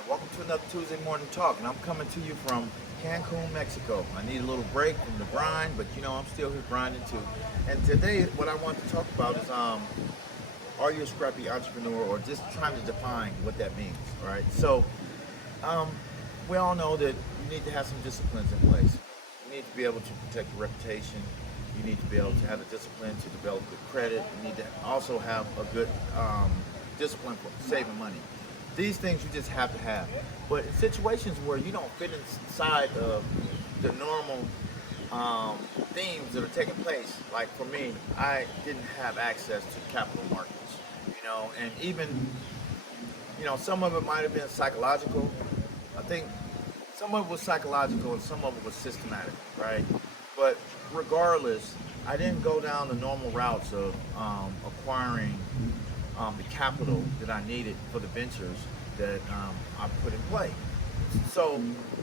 right, welcome to another Tuesday morning talk, and I'm coming to you from Cancun, Mexico. I need a little break from the grind, but I'm still here grinding too. And today, what I want to talk about is, are you a scrappy entrepreneur, or just trying to define what that means? All right, so um, we all know that you need to have some disciplines in place. You need to be able to protect your reputation. You need to be able to have the discipline to develop good credit. You need to also have a good discipline for saving money. These things you just have to have. But in situations where you don't fit inside of the normal themes that are taking place, like for me, I didn't have access to capital markets, and even, some of it might have been psychological. I think some of it was psychological and some of it was systematic, right? But regardless, I didn't go down the normal routes of acquiring the capital that I needed for the ventures that I put in play. So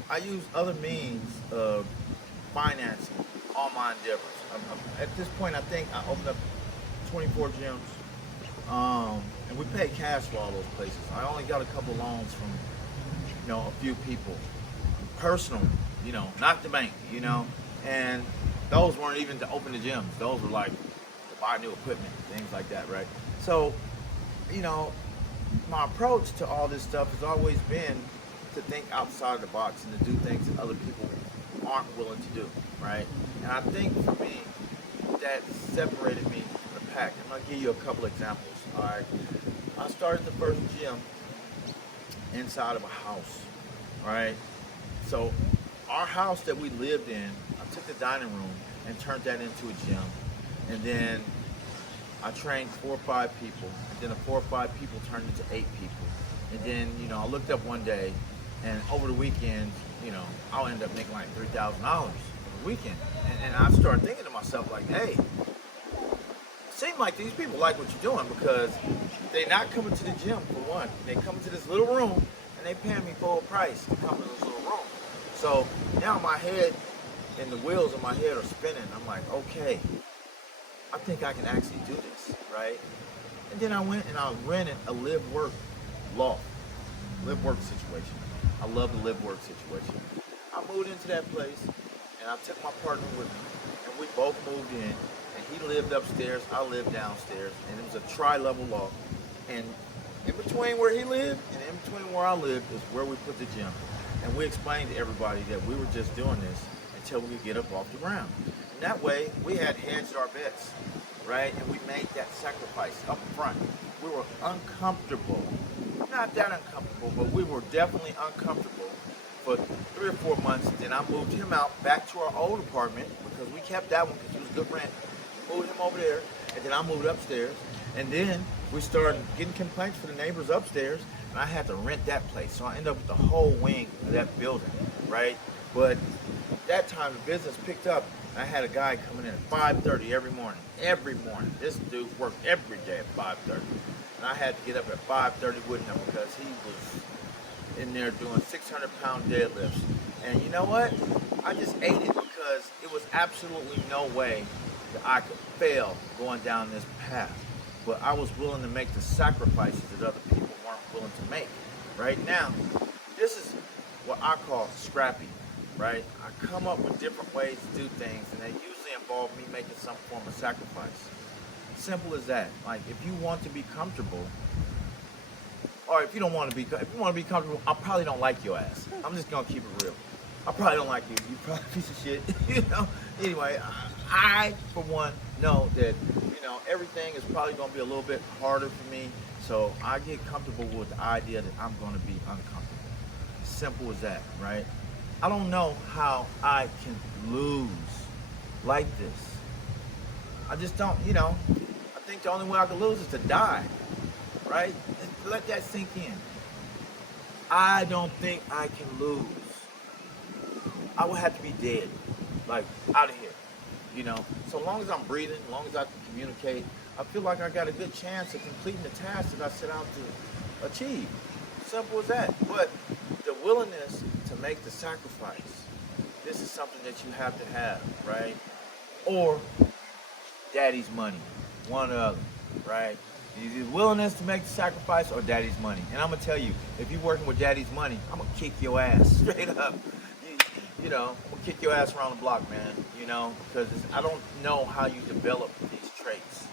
I used other means of financing all my endeavors. At this point, I think I opened up 24 gyms, and we paid cash for all those places. I only got a couple loans from, a few people, personal, not the bank, and those weren't even to open the gyms. Those were like to buy new equipment, things like that, right? So, my approach to all this stuff has always been to think outside of the box and to do things that other people aren't willing to do, right? And I think for me, that separated me from the pack. I'm gonna give you a couple examples. All right, I started the first gym inside of a house. All right, so our house that we lived in, I took the dining room and turned that into a gym, and then I trained 4 or 5 people, and then the 4 or 5 people turned into 8 people, and then I looked up one day, and over the weekend, I'll end up making like $3,000 for the weekend, and I started thinking to myself like, hey, it seems like these people like what you're doing, because they're not coming to the gym for one. They come to this little room and they paying me full price to come to this little room. So now my head and the wheels of my head are spinning. I'm like, okay, I think I can actually do this, right? And then I went and I rented a live-work loft, live-work situation. I love the live-work situation. I moved into that place, and I took my partner with me, and we both moved in, and he lived upstairs, I lived downstairs, and it was a tri-level loft. And in between where he lived and in between where I lived is where we put the gym. And we explained to everybody that we were just doing this until we could get up off the ground. And that way, we had hedged our bets, right? And we made that sacrifice up front. We were uncomfortable. Not that uncomfortable, but we were definitely uncomfortable for 3 or 4 months. Then I moved him out back to our old apartment, because we kept that one because it was good rent. Moved him over there, and then I moved upstairs. And then we started getting complaints from the neighbors upstairs, and I had to rent that place. So I ended up with the whole wing of that building, right? But that time the business picked up. I had a guy coming in at 5:30 every morning. Every morning. This dude worked every day at 5:30. And I had to get up at 5:30 with him because he was in there doing 600-pound deadlifts. And you know what? I just ate it because it was absolutely no way that I could fail going down this path. But I was willing to make the sacrifices that other people weren't willing to make. Right now, this is what I call scrappy, right? I come up with different ways to do things, and they usually involve me making some form of sacrifice. Simple as that. Like, if you want to be comfortable, or if you don't want to be, if you want to be comfortable, I probably don't like your ass. I'm just gonna keep it real. I probably don't like you. You probably a piece of shit. Anyway, I for one know that everything is probably gonna be a little bit harder for me. So I get comfortable with the idea that I'm gonna be uncomfortable. Simple as that, right? I don't know how I can lose like this. I just don't, I think the only way I can lose is to die, right? And let that sink in. I don't think I can lose. I would have to be dead, like out of here, So long as I'm breathing, as long as I can communicate, I feel like I got a good chance of completing the task that I set out to achieve. Simple as that. But the willingness to make the sacrifice, this is something that you have to have, right? Or daddy's money, one or other, right? Either willingness to make the sacrifice or daddy's money. And I'm gonna tell you, if you're working with daddy's money, I'm gonna kick your ass straight up. You know, I'm gonna kick your ass around the block, man. You know, because I don't know how you develop these traits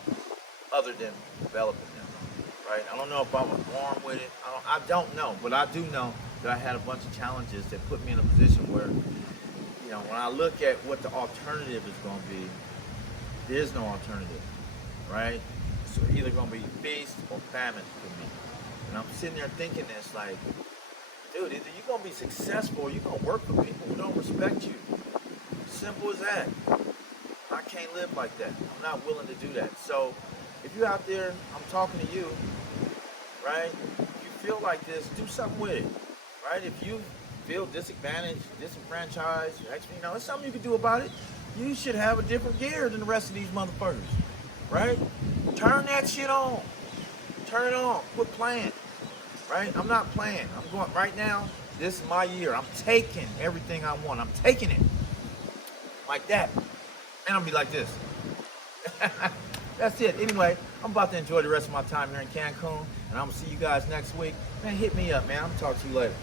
other than developing them, right? I don't know if I was born with it. I don't know, but I do know that I had a bunch of challenges that put me in a position where, you know, when I look at what the alternative is gonna be, there's no alternative, right? So either gonna be feast or famine for me. And I'm sitting there thinking this like, dude, either you're gonna be successful or you're gonna work with people who don't respect you. Simple as that. I can't live like that. I'm not willing to do that. So if you're out there, I'm talking to you, right? If you feel like this, do something with it, right? If you feel disadvantaged, disenfranchised, you know, there's something you can do about it. You should have a different gear than the rest of these motherfuckers, right? Turn that shit on. Turn it on. Quit playing, right? I'm not playing. I'm going right now. This is my year. I'm taking everything I want. I'm taking it like that. And I'll be like this. That's it. Anyway, I'm about to enjoy the rest of my time here in Cancun, and I'm going to see you guys next week. Man, hit me up, man. I'm going to talk to you later.